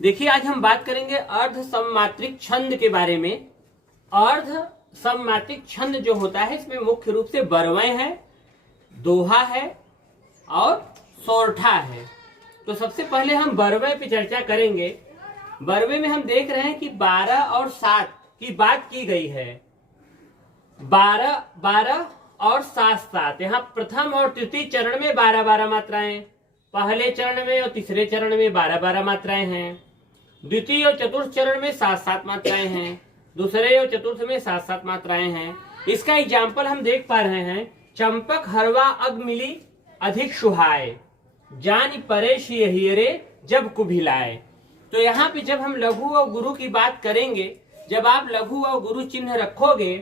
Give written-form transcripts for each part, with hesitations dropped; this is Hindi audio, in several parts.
देखिए आज हम बात करेंगे अर्ध सममात्रिक छंद के बारे में। अर्ध सममात्रिक छंद जो होता है इसमें मुख्य रूप से बरवैं है, दोहा है और सोरठा है। तो सबसे पहले हम बरवैं पे चर्चा करेंगे। बरवैं में हम देख रहे हैं कि 12 और 7 की बात की गई है। 12 12 और 7 7। यहाँ प्रथम और तृतीय चरण में 12 12 मात्राएं, पहले चरण में और तीसरे चरण में 12 12 मात्राएं हैं, द्वितीय और चतुर्थ चरण में 7 7 मात्राएं हैं, दूसरे और चतुर्थ में 7 7 मात्राएं हैं। इसका एग्जाम्पल हम देख पा रहे हैं। चंपक हरवा अग मिली अधिक सुहाए, जान परेश हियरे जब कुभिलाए। तो यहाँ पे जब हम लघु और गुरु की बात करेंगे, जब आप लघु और गुरु चिन्ह रखोगे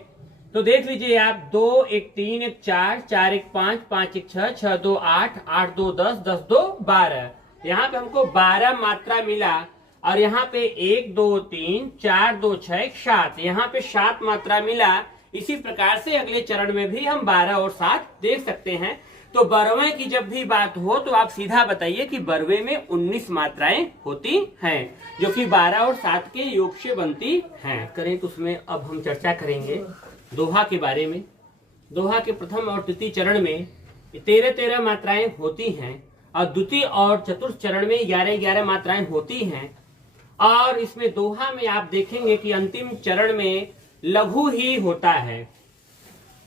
तो देख लीजिए आप 2 1 3 1 4 4 1 5 5 1 6 6 2 8 8 2 10 10 2 12। यहाँ पे हमको 12 मात्रा मिला और यहाँ पे 1 2 3 4 2 6 1 7, यहाँ पे 7 मात्रा मिला। इसी प्रकार से अगले चरण में भी हम 12 और 7 देख सकते हैं। तो बरवें की जब भी बात हो तो आप सीधा बताइए कि बरवे में 19 मात्राएं होती हैं, जो कि 12 और 7 के योग से बनती हैं। करें तो उसमें अब हम चर्चा करेंगे दोहा के बारे में। दोहा के प्रथम और तृतीय चरण में 13 मात्राएं होती हैं और द्वितीय और चतुर्थ चरण में 11 मात्राएं होती हैं। और इसमें दोहा में आप देखेंगे कि अंतिम चरण में लघु ही होता है।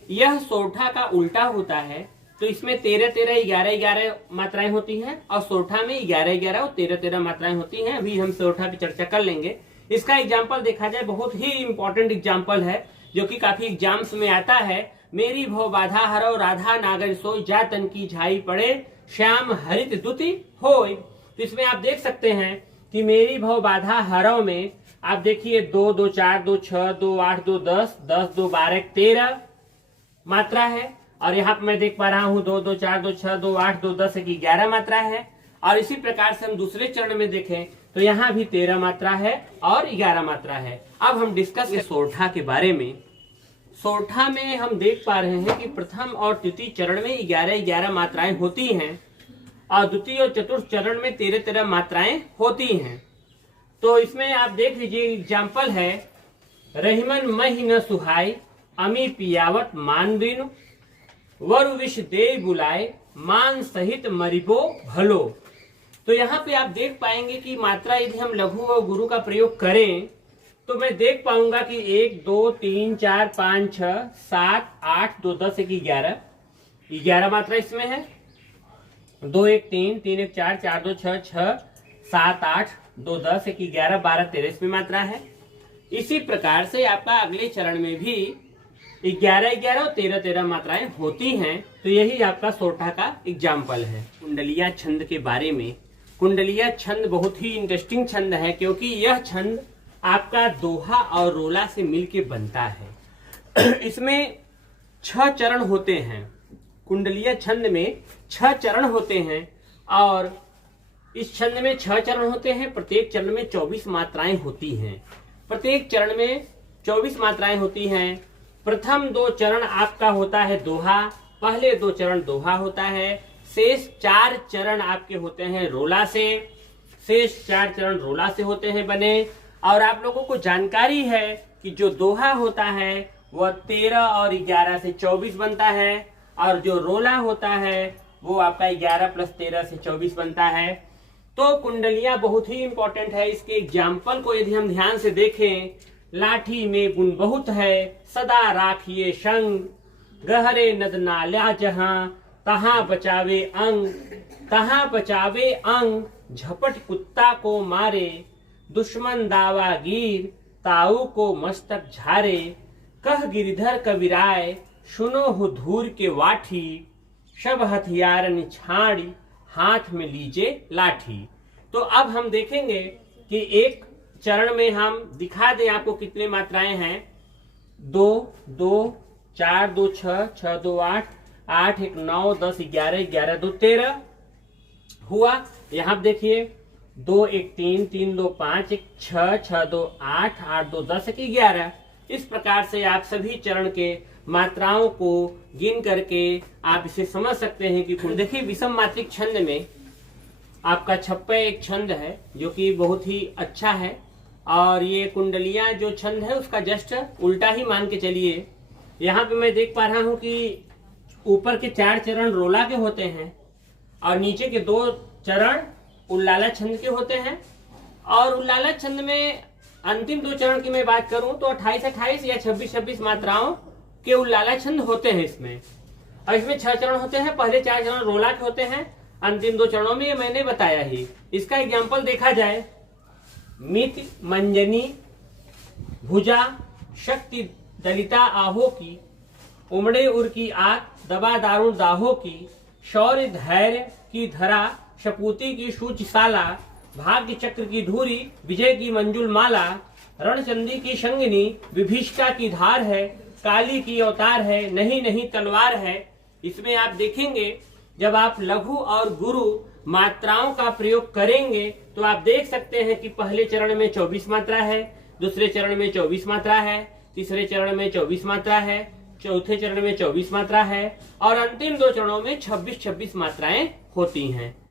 यह सोरठा का उल्टा होता है। तो इसमें 13 मात्राएं होती हैं और सोरठा में 11 और 13 मात्राएं होती हैं। अभी हम सोरठा की चर्चा कर लेंगे। इसका एग्जाम्पल देखा जाए, बहुत ही इंपॉर्टेंट एग्जाम्पल है जो कि काफी एग्जाम्स में आता है। मेरी भव बाधा हरो राधा नागर सोई, जा तन की झाई पड़े श्याम हरित दुति होय। तो इसमें आप देख सकते हैं कि मेरी भव बाधा हरो में आप देखिए 2 2 4 2 6 2 8 2 10 10 2 12 13 मात्रा है। और यहाँ पे मैं देख पा रहा हूँ 2 2 4 2 6 2 8 2 10 की 11 मात्रा है। और इसी प्रकार से हम दूसरे चरण में देखें तो यहाँ भी 13 मात्रा है और 11 मात्रा है। अब हम डिस्कस करें सोरठा के बारे में। सोरठा में हम देख पा रहे हैं कि प्रथम और तृतीय चरण में 11 मात्राएं होती हैं और द्वितीय और चतुर्थ चरण में 13 मात्राएं होती हैं। तो इसमें आप देख लीजिए एग्जाम्पल है, रहीमन मही न सुहाई अमी पियावत मान बिनु, वरु विष दे बुलाए मान सहित मरिबो भलो। तो यहाँ पे आप देख पाएंगे कि मात्रा यदि हम लघु और गुरु का प्रयोग करें तो मैं देख पाऊंगा कि 1 2 3 4 5 6 7 8 2 10 1 11 मात्रा इसमें है। 2 1 3 3 1 4 4 2 6 6 7 8 2 10 1 11 12 13 इसमें मात्रा है। इसी प्रकार से आपका अगले चरण में भी 11 और 13 मात्राएं होती हैं। तो यही आपका सोरठा का एग्जाम्पल है। कुंडलिया छंद के बारे में। कुंडलिया छंद बहुत ही इंटरेस्टिंग छंद है क्योंकि यह छंद आपका दोहा और रोला से मिलके बनता है। इसमें 6 चरण होते हैं। कुंडलिया छंद में 6 चरण होते हैं और इस छंद में 6 चरण होते हैं। प्रत्येक चरण में 24 मात्राएं होती हैं। प्रत्येक चरण में 24 मात्राएं होती हैं। प्रथम 2 चरण आपका होता है दोहा, पहले 2 चरण दोहा होता है। शेष 4 चरण आपके होते हैं रोला से। शेष 4 चरण रोला से होते हैं बने। और आप लोगों को जानकारी है कि जो दोहा होता है वह 13 और 11 से 24 बनता है और जो रोला होता है वो आपका 11 + 13 से 24 बनता है। तो कुंडलियां बहुत ही इंपॉर्टेंट है। इसके एग्जाम्पल को यदि हम ध्यान से देखें, लाठी में गुण बहुत है सदा राखिए संग, गहरे नद नाला जहां तहां बचावे अंग, तहां बचावे अंग, झपट कुत्ता को मारे, दुश्मन दावा गिर ताऊ को मस्तक झारे, कह गिरधर कविराय सुनो हुधूर के वाठी, सब हथियार निछाड़ी हाथ में लीजे लाठी। तो अब हम देखेंगे कि एक चरण में हम दिखा दें आपको कितने मात्राएं हैं। 2 2 4 2 6 6 2 8 8 1 9 10 11 11 2 13 हुआ। यहाँ देखिए 2 1 3 3 2 5 1 6 6 2 8 8 2 10 1 11। इस प्रकार से आप सभी चरण के मात्राओं को गिन करके आप इसे समझ सकते हैं कि देखिए विषम मात्रिक छंद में आपका छप्पे एक छंद है जो कि बहुत ही अच्छा है। और ये कुंडलियां जो छंद है उसका जस्ट उल्टा ही मान के चलिए। यहाँ पे मैं देख पा रहा हूँ कि ऊपर के 4 चरण रोला के होते हैं और नीचे के 2 चरण उल्लाला छंद के होते हैं। और उल्लाला छंद में अंतिम 2 चरण की मैं बात करूं तो 28-28 या 26-26 मात्राओं के उल्लाला छंद होते हैं इसमें। और इसमें 6 चरण होते हैं। पहले 4 चरण रोला के होते हैं, अंतिम 2 चरणों में ये मैंने बताया ही। इसका एग्जाम्पल देखा जाए, मित मंजनी भुजा शक्ति दलिता आहो की, उमड़े उर की आग दबा दारुण दाहो की, शौर्य धैर्य की धरा शपूती की सूचशाला, भाग्य चक्र की धूरी विजय की मंजुल माला, रणचंदी की शंगिनी विभीषिका की धार है, काली की अवतार है, नहीं नहीं तलवार है। इसमें आप देखेंगे जब आप लघु और गुरु मात्राओं का प्रयोग करेंगे तो आप देख सकते हैं कि पहले चरण में 24 मात्रा है, दूसरे चरण में 24 मात्रा है, तीसरे चरण में 24 मात्रा है, चौथे चरण में 24 मात्रा है और अंतिम 2 चरणों में 26-26 मात्राएं होती हैं।